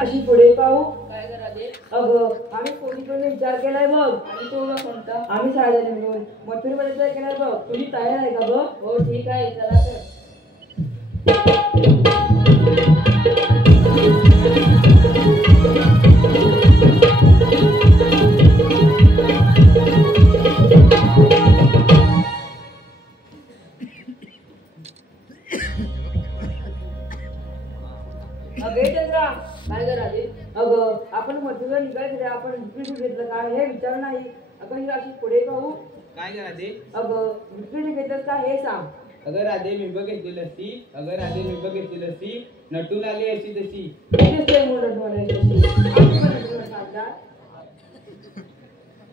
अशी पुढे पाहू. काय करा दे? अगं आम्ही कोणीकडे विचार केलाय बघ. आणि तो बघ कोणता? आम्ही साडेजण मिळून मथुरेमध्ये विचार केलाय बघ. तुझी तयार आहे का बघ? हो ठीक आहे, चला तर. चंद्रा काय करा दे? अगं आपण मथुरेला निघायचं आपण विक्री घेतलं का हे विचार नाही. अगं ही अशी पुढे पाहू. काय करा दे? अगं विक्री घेतलं का हे सांग. अगर राधे मी बघितली लस्सी, अगर राधे मी बघितली लस्सी, नटून आली अशी तशी.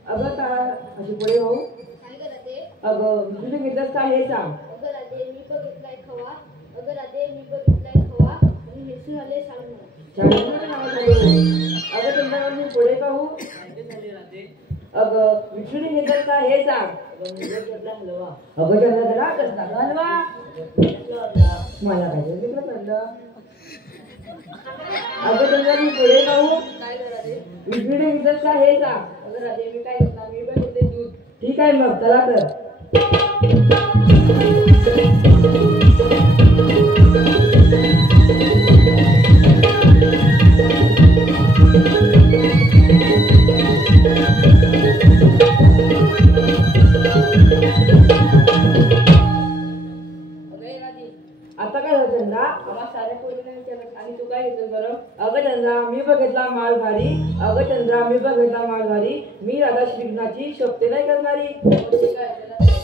अगं तारा अशी पुढे पाहू. काय करा दे? अगं विक्री घेतलं का हे सांग. अगं राधे मी बघितलाय खवा, अगं राधे मी बघितलाय खवा आणि हेसून आले शाळेत. अगं चंद्रा मी पुढे पाहू. अगं विक्री घेतलं का हे सांग. अगं चंद्रा कसला हलवा मला काय घेतलं कळलं. अगं चंद्रा मी पुढे पाहू. काय करा दे? विक्री घेतलं का हे सांग. अगं राधे मी काय घेतला? मी बघितले दूध. ठीक आहे मग चला तर. आता काय झालं चंद्रा. आम्हा साऱ्या पोरींना विचारलं आणि तू काय घेतलं बरं? अगं चंद्रा मी बघितला माळ भारी. अगं चंद्रा मी बघितला माळ भारी. मी राधा श्रीकृष्णाची शक्ती नाही करणारी. हो, ठीक आहे, चला तर.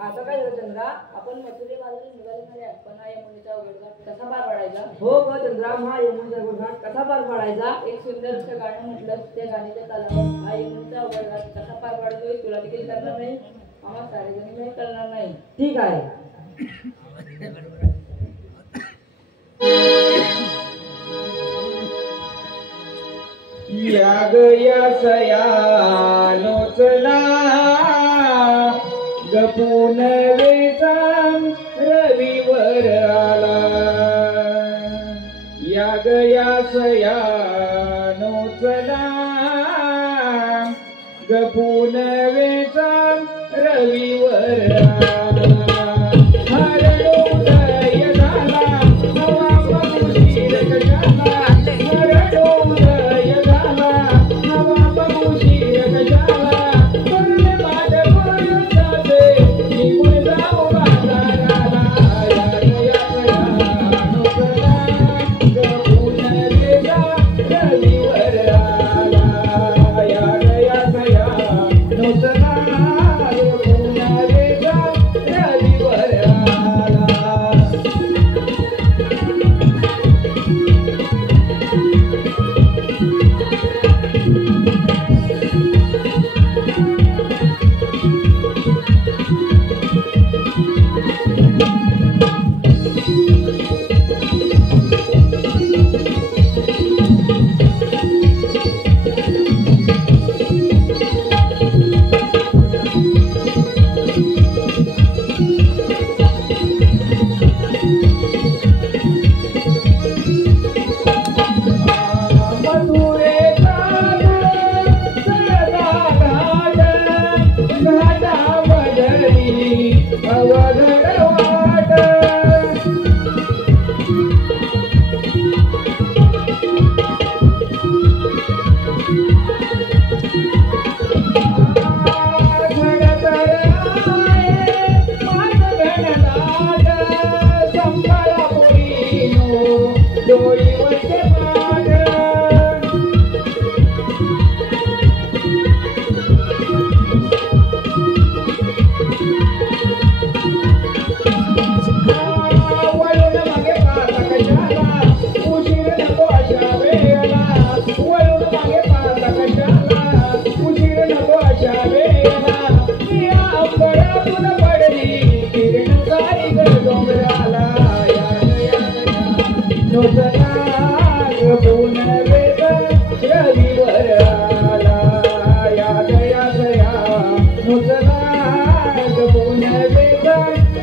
आता काय झालं चंद्रा. आपण मथुरे बाजारात निघाले खऱ्या, पण हा यमुनेचा उघडघाट कसा पार पडायचा? हो ग चंद्रा हा यमुनेचा उघडघाट कसा पार पाडायचा. एक सुंदर असं गाणं म्हटलं, त्या गाण्याच्या तालावर हा यमुनेचा उघडघाट कसा पार पाडतोय तुला देखील करणार नाही, आम्हा सारेजणी करणार नाही. ठीक आहे. याग या नोचला गपून वेचाम रविवर आला. याग या नोचला गपून वेचाम रविवर आला. हरणोदय झाला हवा बघूशीर कशाला. हरणोदय झाला हवा बघूशीर कशाला. पडले माझ्या गोळ्याचे निघून जाऊ बाजाराला. या नोकला गपून वेचा रविवर आला. या नोकला गपून वेचा रविवर आला. रविवर आला या दया दया मुसला जपून वेगा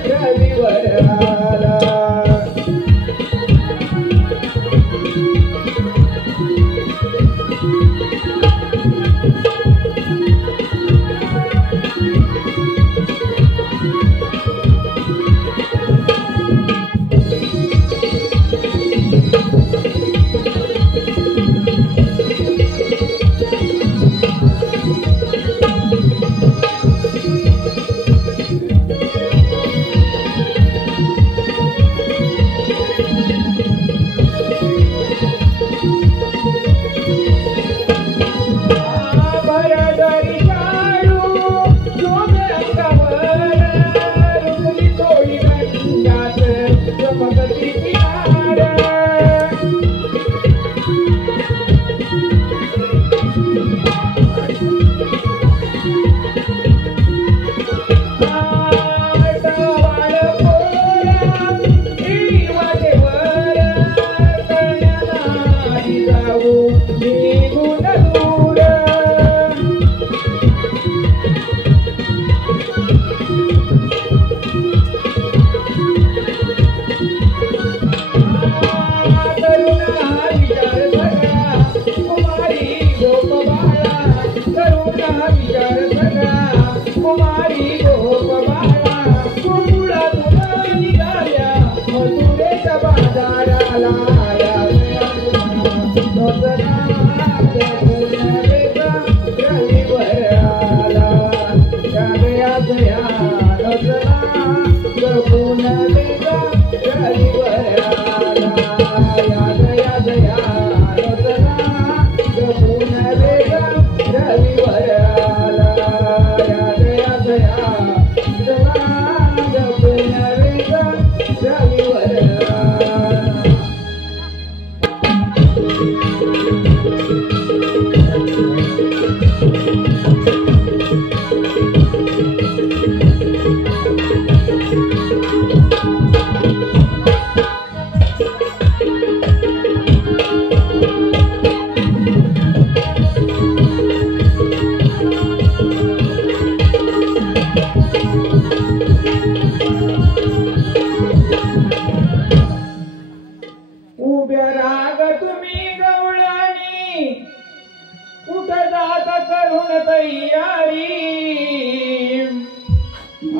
रविवर आला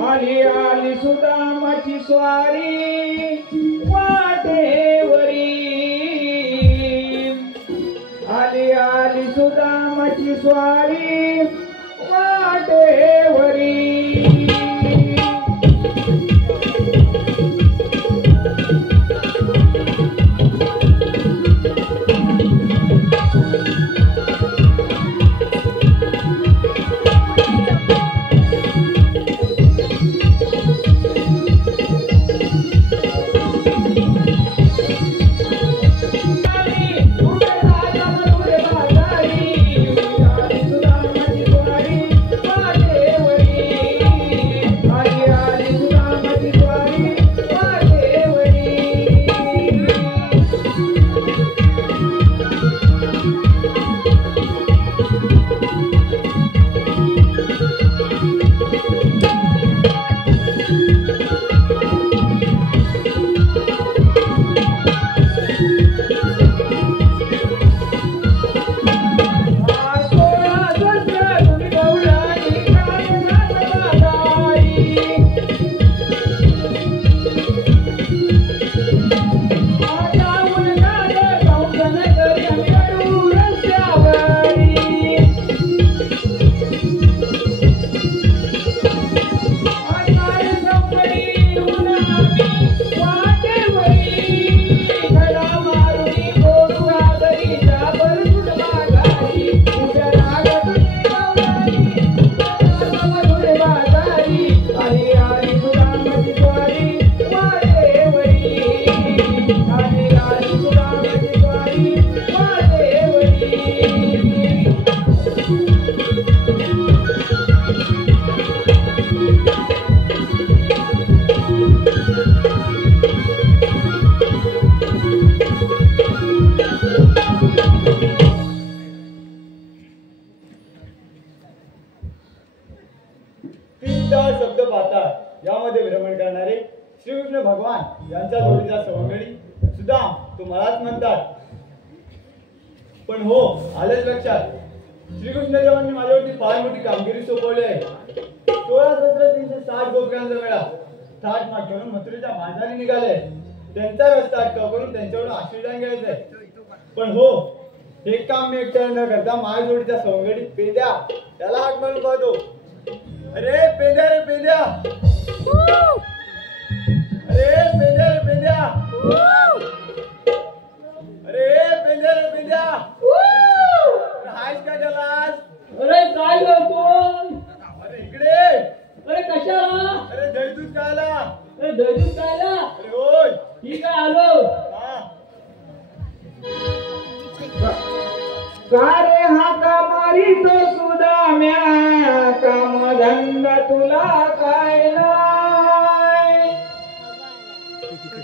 आली आली सुदामाची स्वारी वाटेवरी आली आली सुदामाची स्वारी वाटेवरी यांच्या जोडीचा सवंगडी सुद्धा तुम्हालाच म्हणतात. पण हो, आलेच लक्षात, श्रीकृष्ण देवांनी माझ्यावरती फार मोठी कामगिरी सोपवली आहे. 16,360 गोपकांचा मेळा थाट माट करून मथुरेच्या बाजारी निघाले. त्यांचा रस्ता अटकाव करून त्यांच्याकडून आशीर्वाद घ्यायचंय. पण हो, हे काम मी एकट्याने न करता माझ्या जोडीच्या सवंगडी पेंद्या त्याला हाक मारून पाहतो. अरे पेंद्या रे पेंद्या, अरे पेंद्या रे पेंद्या, अरे पेंद्या रे पेंद्या, हायच काय त्यालाच? अरे काय करतो? अरे इकडे. अरे कशाला? अरे दहीदूध खायला. अरे दहीदूध खायला? अरे होय. ठीक आहे आलो. हा. का रे हाका मारी तो सुदाम्या, काम धंदा तुला काय नाही.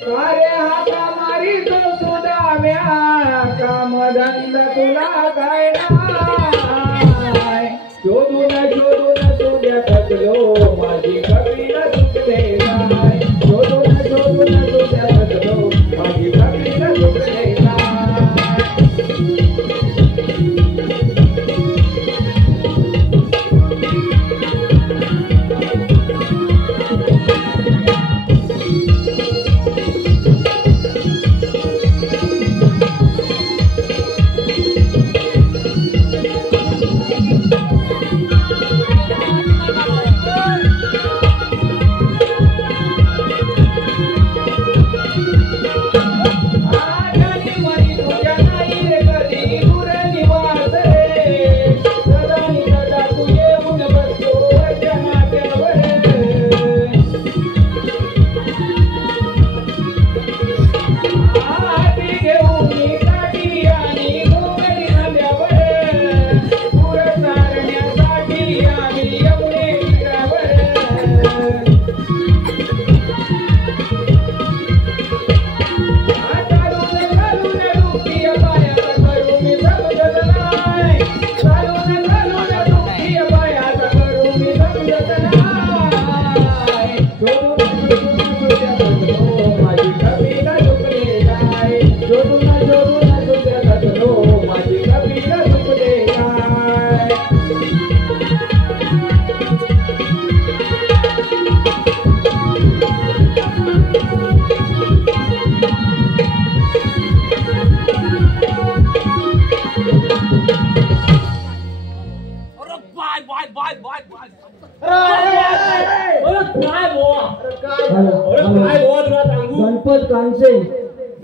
का रे हाका मारी तो सुदाम्या, काम धंदा तुला काय नाही. शोधून शोधून शोध्या थकलो, माझी कबीर सुटते नाही. शोधून शोधून शोध्या थकलो, माझी कबीर सुटते नाही.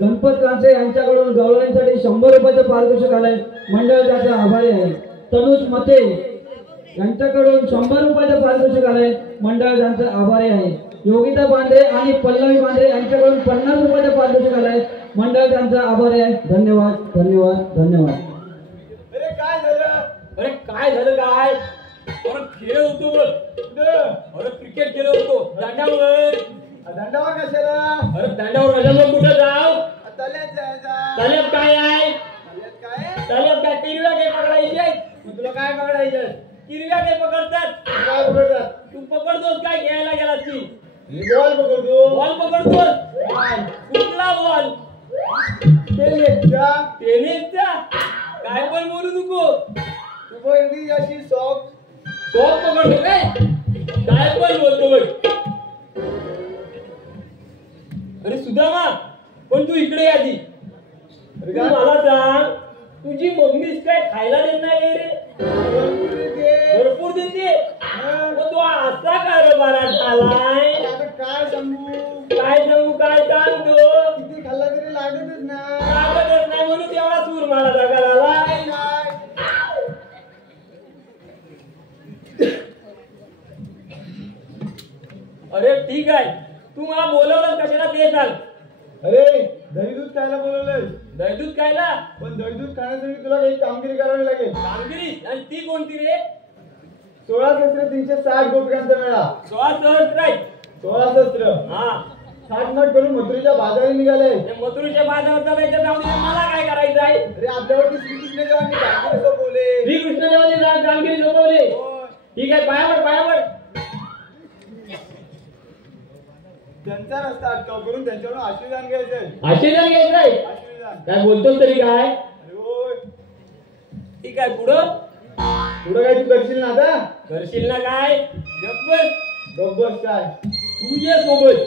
गणपत कांसे यांच्याकडून गवळ्यांसाठी 100 रुपयाचं पारितोषिक आलंय. मंडळ त्याचे आभारी आहे. तनुज मते यांच्याकडून 100 रुपयाचं पारितोषिक आलंय. मंडळ त्यांचे आभारी आहे. योगिता बांद्रे आणि पल्लवी बांद्रे यांच्याकडून 50 रुपयाचं पारितोषिक आलंय. मंडळ त्यांचा आभारी आहे. धन्यवाद धन्यवाद धन्यवाद. अरे काय झालं? अरे काय झालं काय? अरे खेळ होतो बघ. अरे क्रिकेट खेळ होतो दांड्यावर. दंडावर कशाला? अरे दांड्यावर कशाला? कुठं जाव? तल्यात जायचा. तल्यात काय आहे? तल्यात काय? तल्यात काय किरव्या काय पकडायचे? मग तुला काय पकडायचं? किरव्या काय पकडतात? काय पकडतात? तू पकडतोस काय घ्यायला गेलास की? मी बॉल पकडतो. बॉल पकडतोस? कुठला बॉल? टेनिसचा. टेनिसचा? काय पण बोलू नको. तू पहिली अशी सॉफ्ट पकडतो काय? काय पण बोलतो बघ. अरे सुदामा, पण तू इकडे आधी. तू मला सांग, तुझी मम्मीच काय खायला देत नाही रे? भरपूर देते. मग तू असा कारभार झालाय. आता काय सांगू? काय सांगू? काय सांगतो? किती खाल्ला तरी लागतच नाही. लागतच नाही म्हणून तेवढा सूर मला जागा झालाय. अरे ठीक आहे, तू मला बोलवलं कशाला ते सांग. अरे दहीदूध खायला बोलवलंय. दहीदूध खायला? पण दहीदूध खाण्यासाठी तुला काही कामगिरी करावी लागेल. कामगिरी? आणि ती कोणती रे? 16,360 गोपिकांचा मेळा. 16 सहस्त्र. 16 सहस्त्र. हा. थाटमाट करून मथुरेच्या बाजारी निघाले. मथुरेच्या बाजारात जायचं जाऊ दे, मला काय करायचं आहे? अरे आपल्यावरती श्रीकृष्ण देवांनी कामगिरी सोपवले. श्रीकृष्ण देवाने कामगिरी सोपवले. ठीक आहे, पायावर पायावर. त्यांचा रस्ता अटकाव करून त्यांच्याकडून आशीर्वाद घ्यायचंय. आशीर्वाद घ्यायचाय? आशीर्वाद. काय बोलतोस तरी काय? अरे होय. ठीक आहे, पुढं पुढं काय तू करशील ना आता? करशील ना काय? गप्पच गब्बस काय? तू ये सोबत.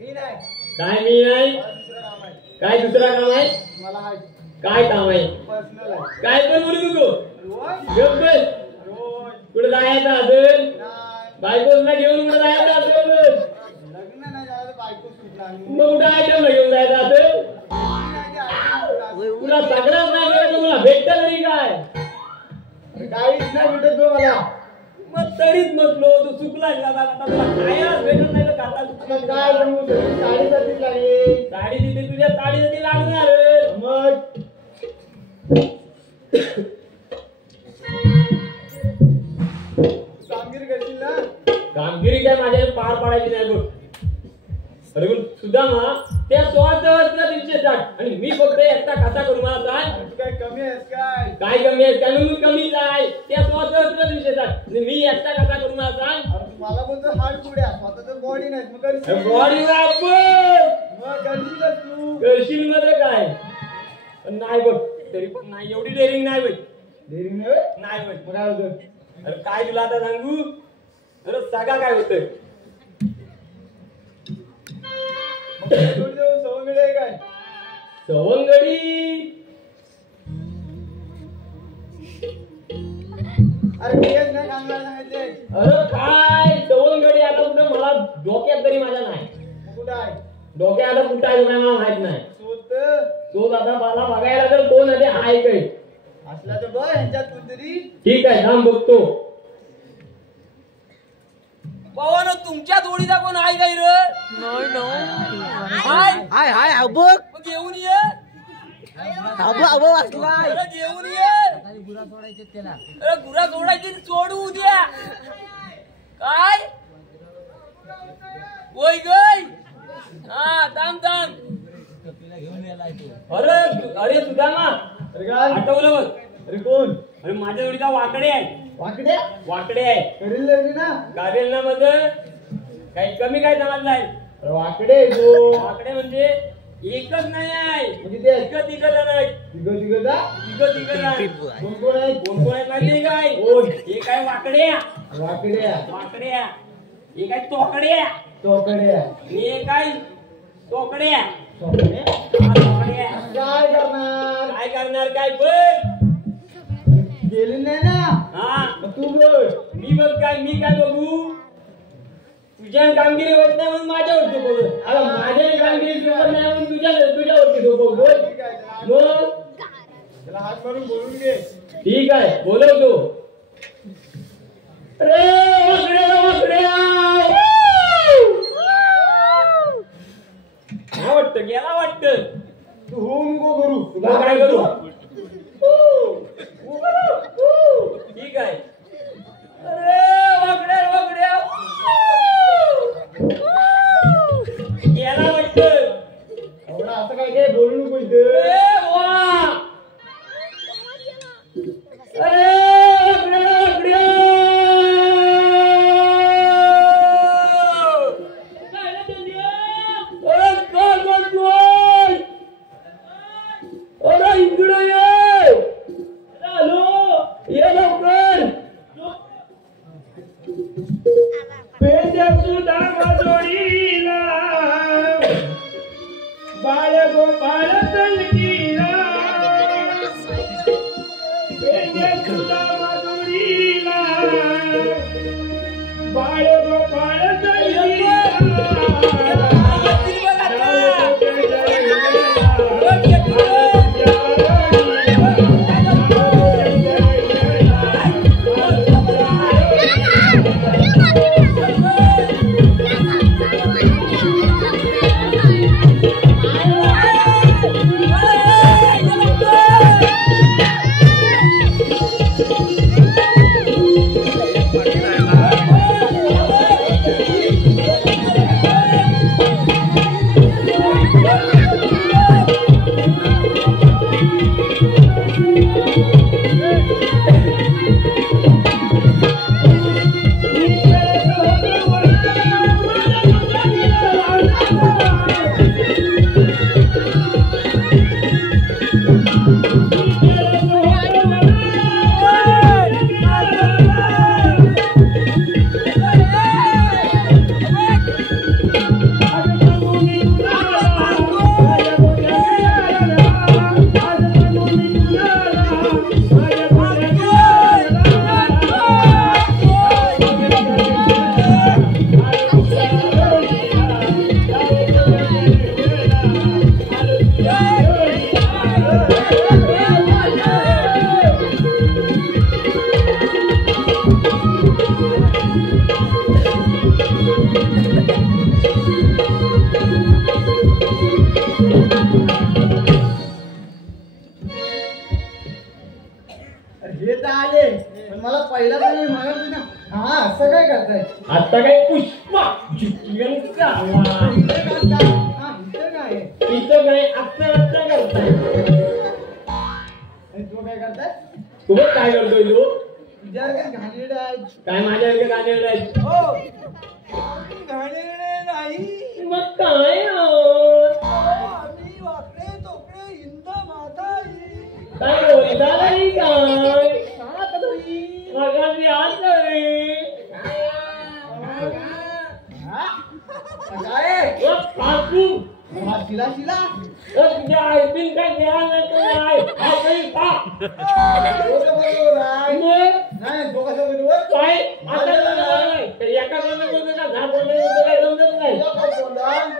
मी नाही. काय मी नाही? मला दुसरं काम आहे. काय दुसरा काम आहे? मला हाय काय काम आहे? पर्सनल आहे. काय पण बोलू नको. होय. गप्पच. होय. कुठे जायचं असेल? नाही. बायकोला घेऊन कुठे जायचं असेल? लग्न नाही झालं तर बायको सुटणार. मग कुठे आयटम घेऊन जायचं असेल? नाही ते ऐकून तुला सगळ्याच नाही करायचं, तुला भेटतं तरी काय? काहीच नाही भेटत तो मला. मग तरीच म्हटलो तू चुकला आता तुला खायलाच भेटत नाही तर खाता आता काय जमू सगळी साडेसातीच लागेल. साडी तिथे तुझ्या साडी लागणार मग कामगिरी करशील ना? कामगिरी काय माझ्या पार पाडायची नाही बघ. अरे पण सुदामा त्या 16 आणि मी फक्त एकटा कसा करू मला सांग? तू काय कमी आहेस काय? काय कमी आहे? त्याला मी कमीच आहे. त्या 16 आणि मी एकटा कसा करू मला सांग? अरे तू मला बोलतो हाड पुड्या स्वतःच बॉडी नाही मग करशील. बॉडी मग करशीलच तू. करशील मध्ये काय? पण नाही बघ, तरी पण नाही, एवढी डेअरिंग नाही बघ. डेअरिंग नाही होय? नाही बघ. मग काय होतं? अरे काय तुला आता सांगू? अरे सगळा काय होतं? मग थोडी देऊन सवंगडी आहे काय? सवंगडी अरे तेच नाही कामगार सांगायचे. अरे काय सवंगडी आता कुठे मला डोक्यात तरी माझ्या नाही. मग कुठं आहे? डोक्यात आता कुठं आहे मला माहित नाही. शोध तो आता मला बघायला तर कोण आहे हाय काय? असला तर बघ ह्यांच्यात कोणतरी. ठीक आहे, थांब बघतो. पवन तुमच्या जोडीचा कोण आहे काय रे? हाय हाय हा बघ मग घेऊन ये. अबो अबो वाचलाय. अरे घेऊन ये. अरे गुरा सोडायची सोडू उद्या. काय होय गय? हा थांब थांब. अरे अरे सुदामा अरे काय? आठवलं बघ. अरे कोण? अरे माझ्या जोडीचा वाकडे आहे. वाकड्या? वाकडे आहे. करील लग्न ना? गावेल ना मध्ये काही कमी काय समजलाय? अरे वाकडे आहे तो. वाकडे म्हणजे एकच नाही आहे, म्हणजे ते तिघ जण आहेत. तिघं जा. तिघ जण. कोण कोण आहे? कोण कोण आहेत माहिती काय? एक आहे वाकड्या. वाकड्या. वाकड्या. एक आहे तोकड्या. चौकड्या. आणि एक आहे तोकड्या. चौकड्या? हा, तोकड्या. काय करणार? काय करणार काय बघ. गेली नाही ना? हा मग तू बोल. मी बघ काय, मी काय बघू? तुझ्या कामगिरी होत नाही म्हणून माझ्यावर सोपव. अरे माझ्या कामगिरी सोपत नाही म्हणून तुझ्यावरती सोपव. बोल ठीक आहे. मग. त्याला हात मारून बोलून घे. ठीक आहे, बोलवतो. रे वाकड्या वाकड्या. काय वाटतं? गेला वाटतं. तू हो नको करू. मग काय करू? ठीक आहे. अरे वाकड्या वाकड्या. गेला वाटतं. एवढा असं काय काय बोलू नको इथे. अरे वा. अरे वाकड्या वाकड्या. अरे कोण कोण कोण? अरे इकडे ये. हॅलो ये लवकर. पेद्या सुद्धा जोडीला बाळ गोपाळ तलकीला. पेद्या सुद्धा जोडीला बाळ गोपाळ तलकीला. हे तर आले पण मला पहिला तरी म्हणत होती ना हा असं काय करताय आता काय पुष्पा जिंकण्याचा आवाज. हा इथं काय आहे? इथं काय आत्ता आत्ता करताय. आणि तू काय करताय तू बघ काय करतोय तू. विचार काय घाणेरडे आहे काय माझ्याकडे गाणे राहायचे. हो घाणेरडे नाही मग काय आम्ही वाकडे तोकडे हिंद माता काय बोलता नाही काय मगाशी आज नाही. काय मग पासू शिला शिला तुझ्या आईतील काय द्या नाही तर नाही. हा काही का नाही तो कसा बरोबर काय आता नाही. एका बोलणं बोलतो का दहा बोलणं बोलतो काय समजत नाही.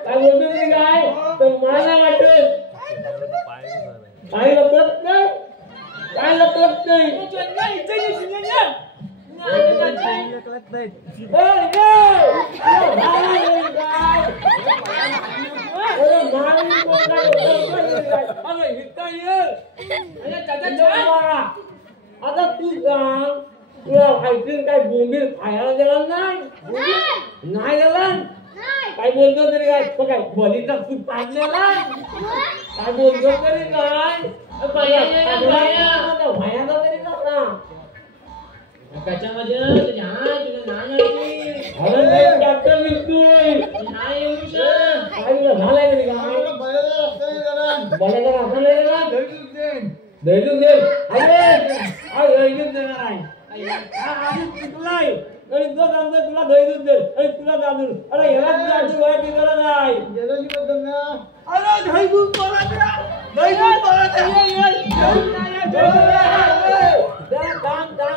काय बोलतो मी काय तर मला वाटेल काय लपलत नाही. काय लपलत नाही. आता तू सांग तुला ऐकून काय बोंबील खायला गेला नाही गेला काय बोलतो तरी काय तो काय बलीचा सूप पाडलेला काय बोलतो तरी काय भयाचा तरी कसा कशामध्ये तुझ्या तुला नानाची डॉक्टर निघतोय नाही येऊ शकत. काय झालंय तरी काय बल्याचा राखा नाही गेला दैलून दे अरे दैलून देणार आहे आधीच चुकलाय आणि तो सांगतो तुला दैलून दे आणि तुला जाणून अरे ह्याला तुला अशी वयाची गरज आहे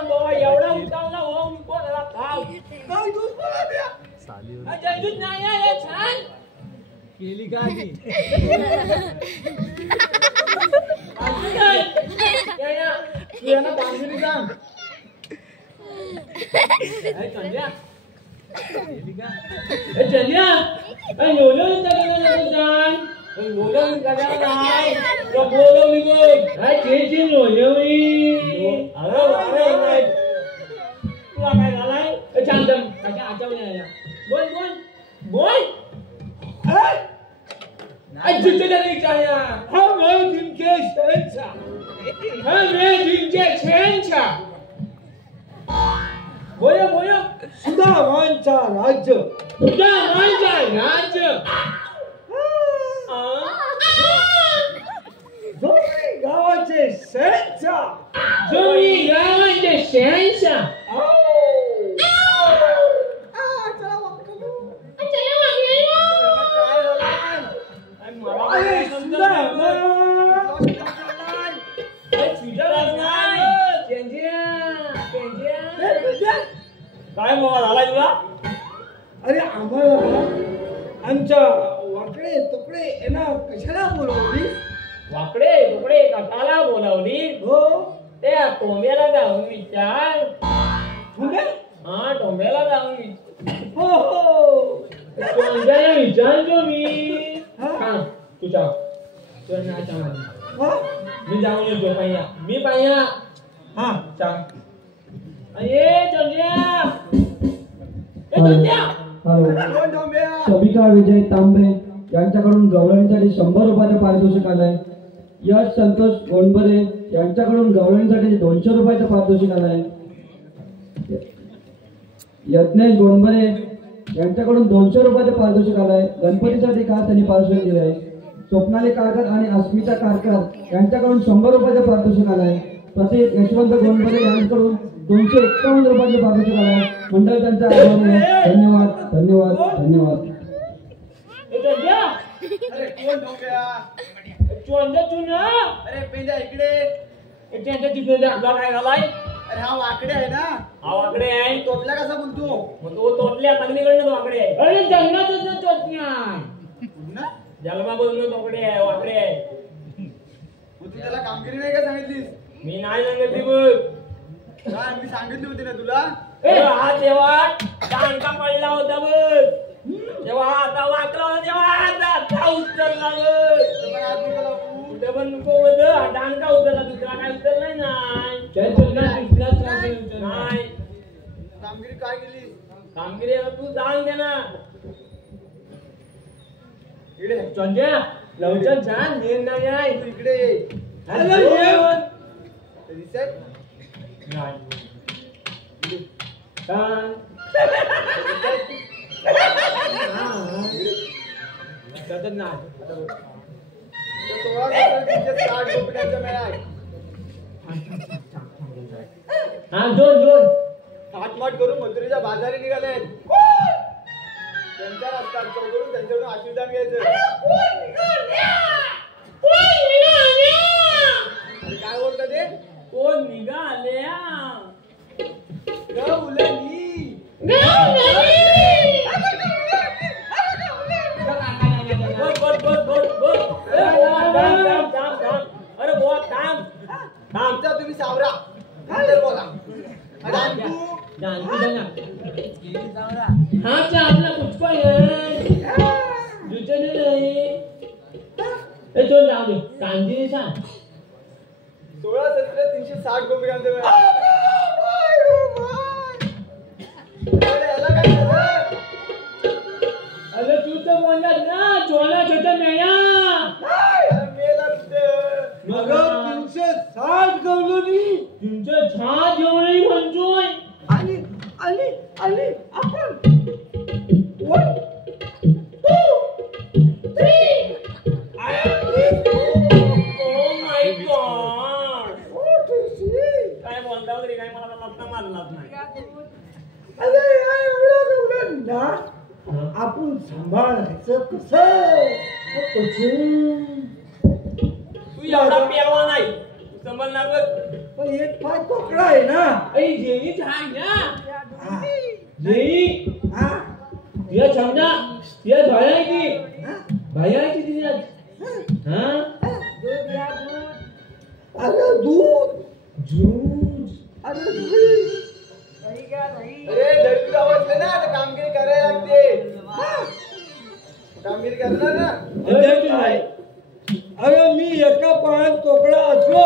बाबा एवढा उतावला हो मी कोणाला खाव जयदूत नाही आहे छान केली काय बांधली सांग तुला काय झालाय शांत कशा आचवण्या बोल बोल बोल बोलो बोलो सुदामांचा राज्य राज्य गावाचे शहंशाह जोडी गावाचे शहंशाह काय बाबा झालाय तुला अरे आम्हाला आमच्या वाकडे तुकडे यांना कशाला बोलवली वाकडे तुकडे कशाला बोलावली हो त्या टोंब्याला जाऊन विचार तुला हा टोंब्याला जाऊन विचार हो हो टोंब्याला विचारतो मी हा तुझ्या हा मी जाऊन येतो पाहिया मी पाहिया हा सांग ये चंद्या कोण डोंब्या सबिता विजय तांबे यांच्याकडून गवळणीसाठी 100 रुपयाचं पारितोषिक आलंय. यश संतोष गोंडबरे यांच्याकडून गवळणीसाठी 200 रुपयाचं पारितोषिक आलंय. यज्ञेश गोंडबरे यांच्याकडून 200 रुपयाचं पारितोषिक आलंय. गणपतीसाठी खास त्यांनी पारितोषिक दिलंय. स्वप्नाली कारकर आणि अस्मिता कारकर यांच्याकडून 100 रुपयाचं पारितोषिक आलंय. तसेच यशवंत गोंडबरे यांच्याकडून 251 रुपयाचं पारितोषिक आलंय. मंडळ त्यांचा आभारी आहे. धन्यवाद धन्यवाद धन्यवाद. चंद्या अरे कोण डोंब्या चोंद्या तू ना अरे पेंजा इकडे त्यांच्या तिथे तुला काय झालाय अरे हा वाकडे आहे ना हा वाकडे आहे तोतला कसा बोलतो मग तो तोटल्या मागणीकडनं वाकडे आहे अरे जन्मातच चोटण्या पुन्हा जन्मापासून तोकडे आहे वाकडे आहे मग तू त्याला कामगिरी नाही का सांगितलीस मी नाही सांगितली बघ काय मी सांगितली होती ना तुला हा तेव्हा टांका पडला होता बघ तेव्हा आता वाकला होता तेव्हा आता उचलला बघ कुठे पण नको होतं टांका उचलला दुसरा काय उचललाय नाही कामगिरी काय केली? कामगिरी आता तू जाण दे ना. इकडे संजय लवकर छान निर्णय आहे. तू इकडे ये. हॅलो ये. रिसेट नाही छान सतत नाही. तर 16,360 रुपयांचा मेळा आहे. हा दोन थाटमाट करून मथुरेच्या बाजारी निघाले. त्यांच्या रस्त्यात चौकडून त्यांच्याकडून आशीर्वाद घ्यायचं. अरे काय बोलता ते? कोण निघाल्या गवलनी. अरे बुवा थांब. आमचा तुम्ही सावरा. नंतर बोला. आणि तू हा आपला कुचको आहे जुचने नाही. ए तो जाऊ दे कांजी सांग. 16,360 रुपयांचा मेळा. अरे याला काय झालं? अरे तू तर बोललास ना चोला छोटा मेळा. अरे मेला कुठे? मग 360 गवलोनी तुमचं छान जेवणही म्हणतोय. आली आपण 1 2 3. Oh my God. काय बोलता तरी काय मला लपना मारलाच नाही. आपण सांभाळायचं कसं? तू एवढा पेवा नाही तू संभाळणार बघ. पण एक पाय तोकडा आहे ना. अई जेईच आहे ना. जेई या समजा या भाया आहे की भाया आहे की तिच्यात. हा अरे दूध जूज. अरे अरे दळवी आवडले ना आता कामगिरी करायला लागते. कामगिरी करणार ना. अरे मी एका पायात तोकडा असलो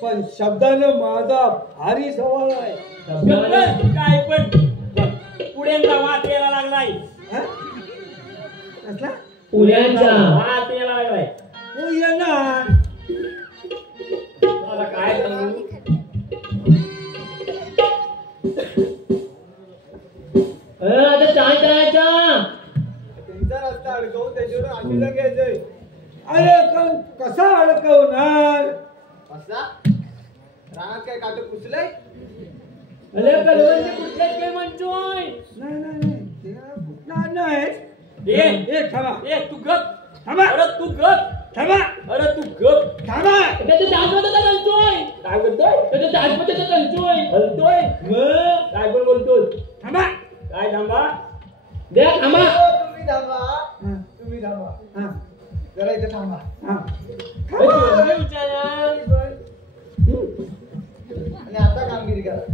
पण शब्दानं माझा भारी सवाल आहे. काय पण पुढ्यांचा वाद यायला लागलाय. कसला? पुढ्यांचा वाद यायला लागलाय. हो येणार. मला काय सांगू. आता काय करायचा. त्यांचा रस्ता अडकवून त्याच्यावर आशीर्वाद घ्यायचंय. अरे कसा अडकवणार? असा रानात काय काटे पुसलंय? अरे कलवंती कुठलेच काय म्हणतोय. नाही ते भुकणार नाही. ए थांबा. ए तू गप. थांबा. अरे तू गप. थांबा. अरे तू गप. थांबा. त्याचं दासपत्याचा हलतोय. काय बोलतोय? त्याचं दासपत्याचा हलतोय. मग काय पण बोलतोय. थांबा. काय थांबा. द्या थांबा. तुम्ही थांबा. तुम्ही थांबा. जरा इथे थांबा. आणि आता कामगिरी करा.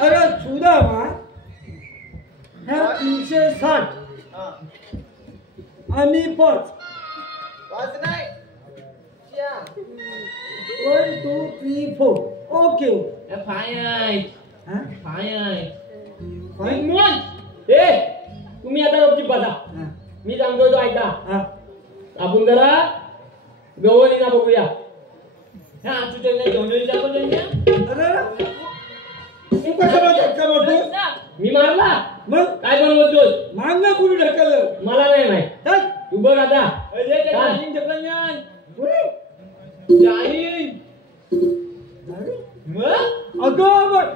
अरे सुदामा 360 आणि 5. वाच नाही. 1 2 3 4. ओके. तुम्ही आता गपचूप बसा. मी सांगतो तो ऐका. आपण जरा गवळीना बघूया. हा तुझ्या गवळीचा मी मारला. मग काय पण बोलतोस. मागणं कुणी ढकललं? मला नाही माहित. तू बघ आता. अगं बघ.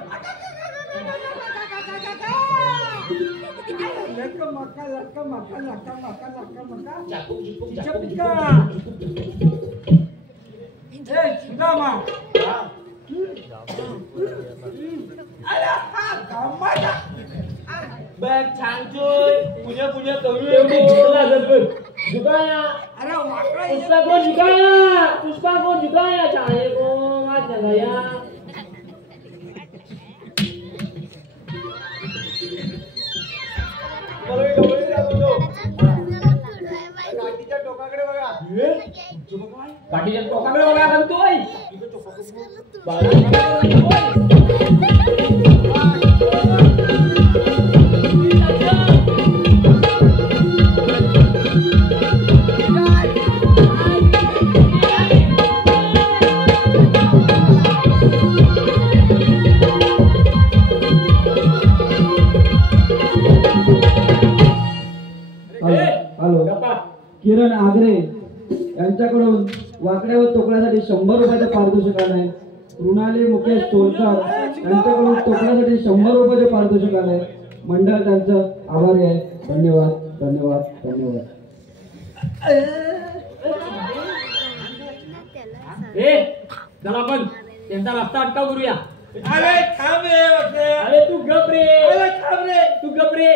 बघ सांगतोय पुण्या करू झुकाया. पुष्पा को झुकाया. पुष्पा को झुकाया. चाहे को मात लगाया. गाठीच्या टोकाकडे बघा. पाठीच्या टोकाकडे बघा म्हणतोय हॅलो, किरण आगरे यांच्याकडून वाकड्या व तोकड्यासाठी 100 रुपयाचं पारितोषिक आलंय. मृणाली मुकेश तोलकर यांच्याकडून तोकड्यासाठी 100 रुपयाचं पारितोषिक आलंय. मंडळ त्यांचं आभारी आहे. धन्यवाद धन्यवाद धन्यवाद. चला आपण त्यांचा रस्ता अटकाव करूया. अरे थांब रे. अरे तू गप रे. अरे थांब रे. तू गप रे.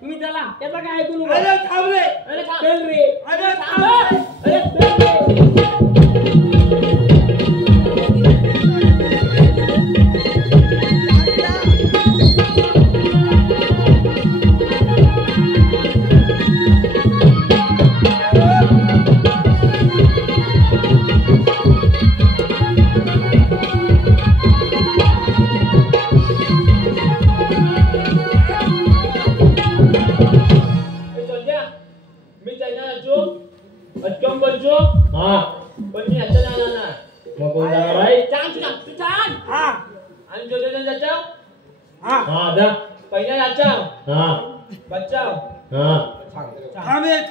तुम्ही चला त्याचा काय ऐकू नको. अरे थांब रे. अरे चल रे. अरे थांब. अरे चल रे.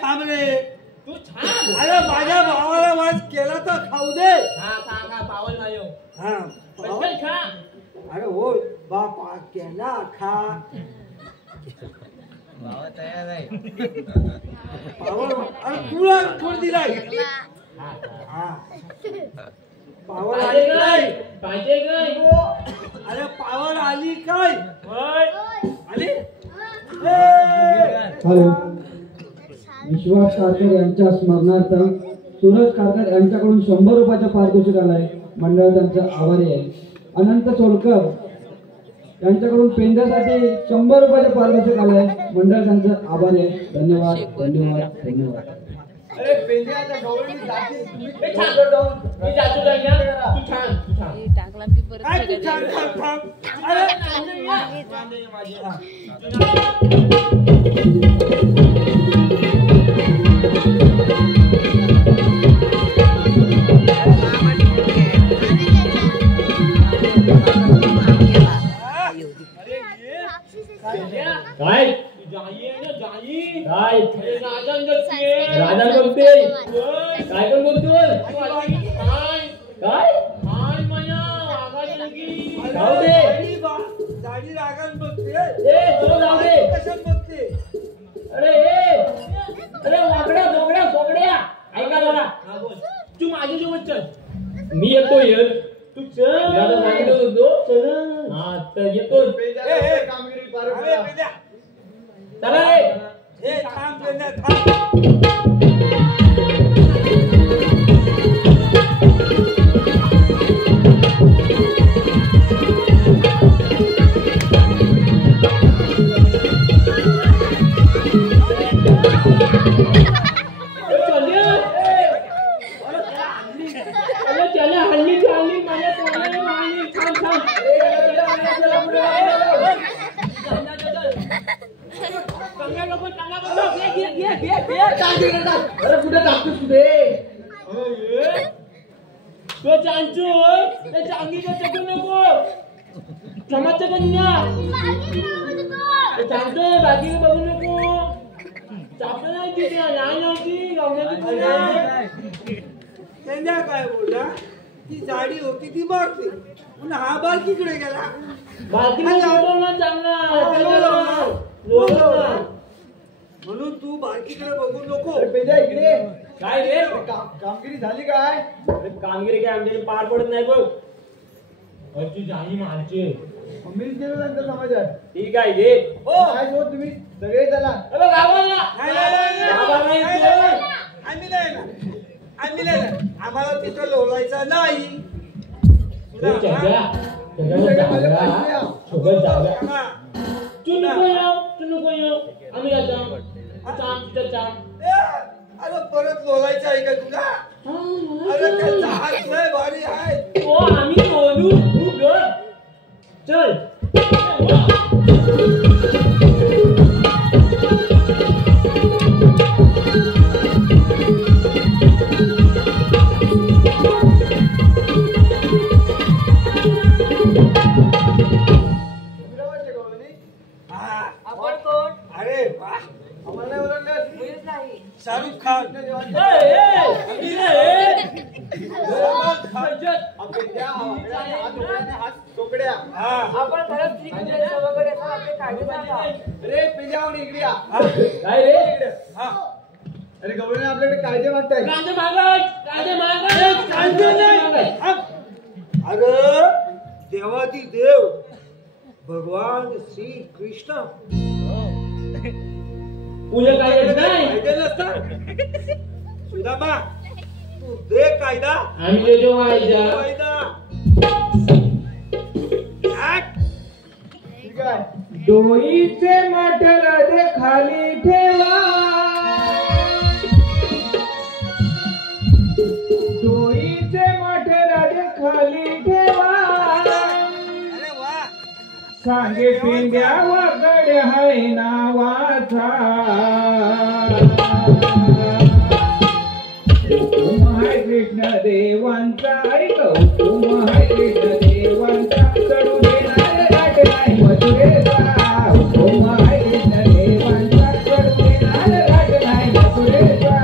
थांब रे. तू छान. अरे माझ्या भावाला वाज केला तर खाऊ दे. पावल नाही खा. अरे हो बापा केला खा. पावल अरे तुला कोण दिलाय. पावल आली काय. पाहिजे काय. अरे पावल आली काय. आली. हॅलो, विश्वास कारकर यांच्या स्मरणार्थ सूरज कारकर यांच्याकडून 100 रुपयाचं पारितोषिक आलंय. मंडळ त्यांचं आभारी आहे. अनंत सोलकर यांच्याकडून पेंड्यासाठी 100 रुपयाचं पारितोषिक आलंय. मंडळ त्यांचं आभारी आहे. धन्यवाद धन्यवाद धन्यवाद. अरे पेंड्याच्या गवळणी जाते. मी जातो जाईना. तू छान तू छान. काय तू छान थांब. अरे काय काय राजा बोलते. काय पण बोलतोय. काय जाऊ दे. गाडी रागान बघते. जाऊ दे. कशात बघते. अरे वाकड्या बोकड्या सोकड्या ऐका जरा. तू माझ्या सोबत चल. मी येतो. तू चल. सांगितलं होतो चल. हा तर येतो. कामगिरी पार. चला रे. थांब पेंड्या थांब. अरे कुठे टाकतोस कुठे. तो चांचू त्याच्या अंगीच्या चकू नको. समाजचं कन्या चालतो. बाकी बघू नको. चापलं नाही तिथे. नाही नव्हती गवण्याची. पेंड्या काय बोलला. ती जाडी होती ती बारकी. पुन्हा हा बारकीकडे गेला. बाकी चांगला म्हणून तू बारकीकडे बघू नको. इकडे काय रे. कामगिरी झाली काय. कामगिरी काय आमच्या पार पडत नाही बघ. तुझी जाई मारचे. मीच गेलो नंतर समाजात. ठीक आहे घे. काय हो तुम्ही सगळे चला. आम्ही नाही ना. आम्हाला तिथं लोलायचं नाही. तू नको येऊ. आम्ही जातो. अरे परत बोलायचं आहे का तुला? अरे त्यांचा हात लय भारी आहे. हो आम्ही बोलू तू ग चल. आपण कोण? अरे वा, आम्हाला नाही ओळखलं? मुलीच नाही. शाहरुख खान. सोकड्या. आपण खरंच श्रीकृष्णाच्या सभागृहात असं आपले कायदे सांगा. अरे पिजावून इकडे या. काय रे इकडे. अरे गवळीने आपल्याकडे कायदे मागताय. कांदे मागाय कांदे मागाय कांदे नाही. अरे देवादी देव भगवान श्री कृष्ण तुझे काय नाही कायदे नसतात. सुदामा तू दे कायदा. आम्ही देतो माझ्या कायदा ठीक आहे. डोईचे मटर दे खाली ठेवा. डोईचे मटर दे खाली ठेवा. अरे वा. सांगे पिंड्यावा गड हाय नावाचा. हुकुम हाय कृष्ण देवांचा. ऐक हुकुम हाय कृष्ण देवांचा. चढू देणार लाट नाही मथुरेचा. हुकुम हाय कृष्ण देवांचा. चढू देणार लाट नाही मथुरेचा.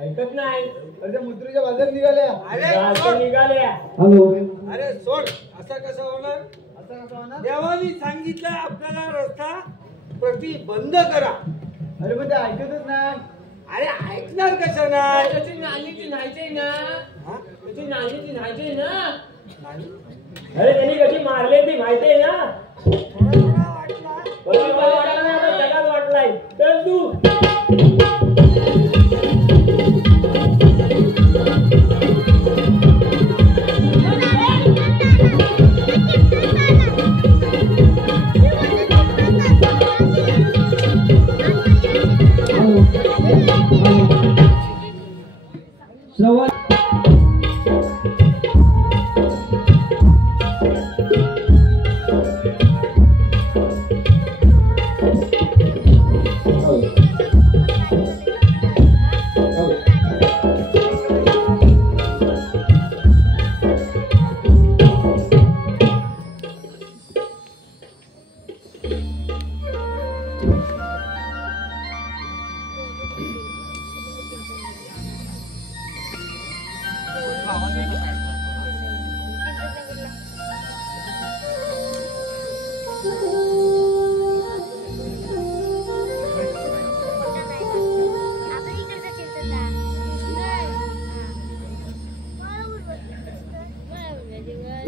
ऐकत नाही. अरे मुद्रेच्या बाजार निघाल्या. निघाल्या. हॅलो. अरे सोड. असं कसं होणार? असं कसं होणार? देवानी सांगितलं आपल्याला रस्ता प्रतिबंध करा. अरे पण ते ऐकतच नाही. अरे ऐकणार कसं नाही? त्याची नालीची न्हायची ना, त्याची नालीची न्हायची ना. अरे त्यांनी कशी मारले ती माहिती आहे ना. वाटला नाही आता जगात वाटलाय. चल तू. श्रवण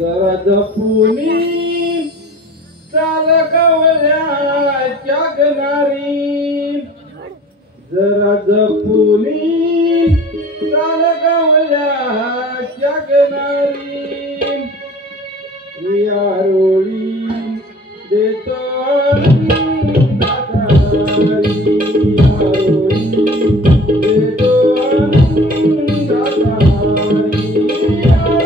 जरा जपुनी चाल कवल्याच्या गणारी, जरा जपुनी चाल कवल्याच्या गणारी, या रोळी देतो दातारी, या रोळी देतो दातारी, या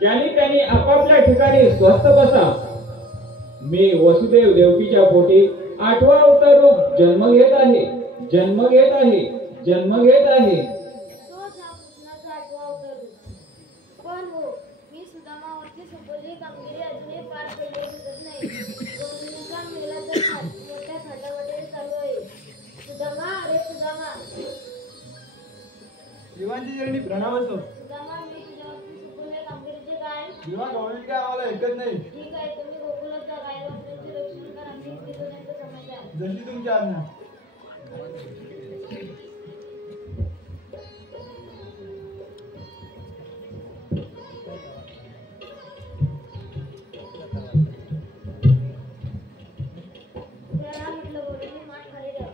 ज्यांनी त्यांनी आपापल्या ठिकाणी स्वस्थ बसा. मी वसुदेव देवकीच्या पोटी 8वा अवतार रूप जन्म घेत आहे, जन्म घेत आहे, जन्म घेत आहे. तोच हा कृष्णाचा कामगिरी अजूनही पार पडलेली दिसत नाही. गोविंदाचा मेलाचा मोठ्या खाटामध्ये चालू आहे. सुदामा, अरे सुदामा. देवांची चरणी प्रणाम असो. सुदामा, मी तुझ्यावरती सुकून कामगिरीचे काय? देवा गवळणी काय आम्हाला ऐकत नाही. ठीक आहे, तुम्ही गोकुलात जा. गायवासरांचे रक्षण करा. मी इथे त्यांचा समाज आहे. जशी तुमची आज्ञा. त्याला म्हटलं गोविंद माठ खाली द्या.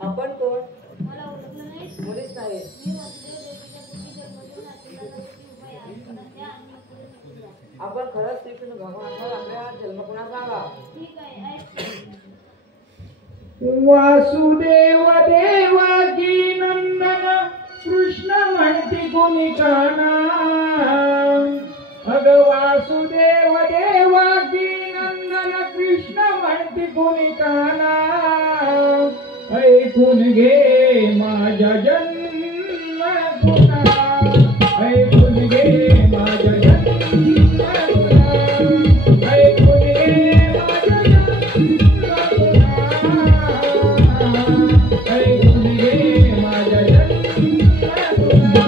आपण कोण? मला ओळखलं नाही. मुलीच नाही. मी वासुदेव देवीच्या पोटी जन्मलेला आशीर्वादासाठी उभा आहे. आशीर्वाद द्या आणि मथुरेत घेऊन जा. आपण खरंच श्रीकृष्ण भगवानाचा आपल्या जन्म पुन्हा सांगा. ठीक आहे, ऐक. वासुदेव देवकी नंदन कृष्ण म्हणती कोणी काना. अग वासुदेव देवकी नंदन कृष्ण म्हणती कोणी काना. ऐकून घे माझ्या जन्म तुला. ऐकून घे माझ्या जन्म तुला. ऐकून घे माझ्या जन्म तुला. ऐकून घे माझ्या जन्म तुला.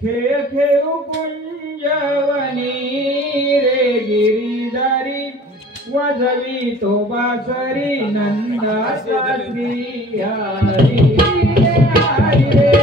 खेळ खेळू कुंजवनी रे गिरीधारी वाजवी तो बासरी नंदाचा श्री हरी रे हरी रे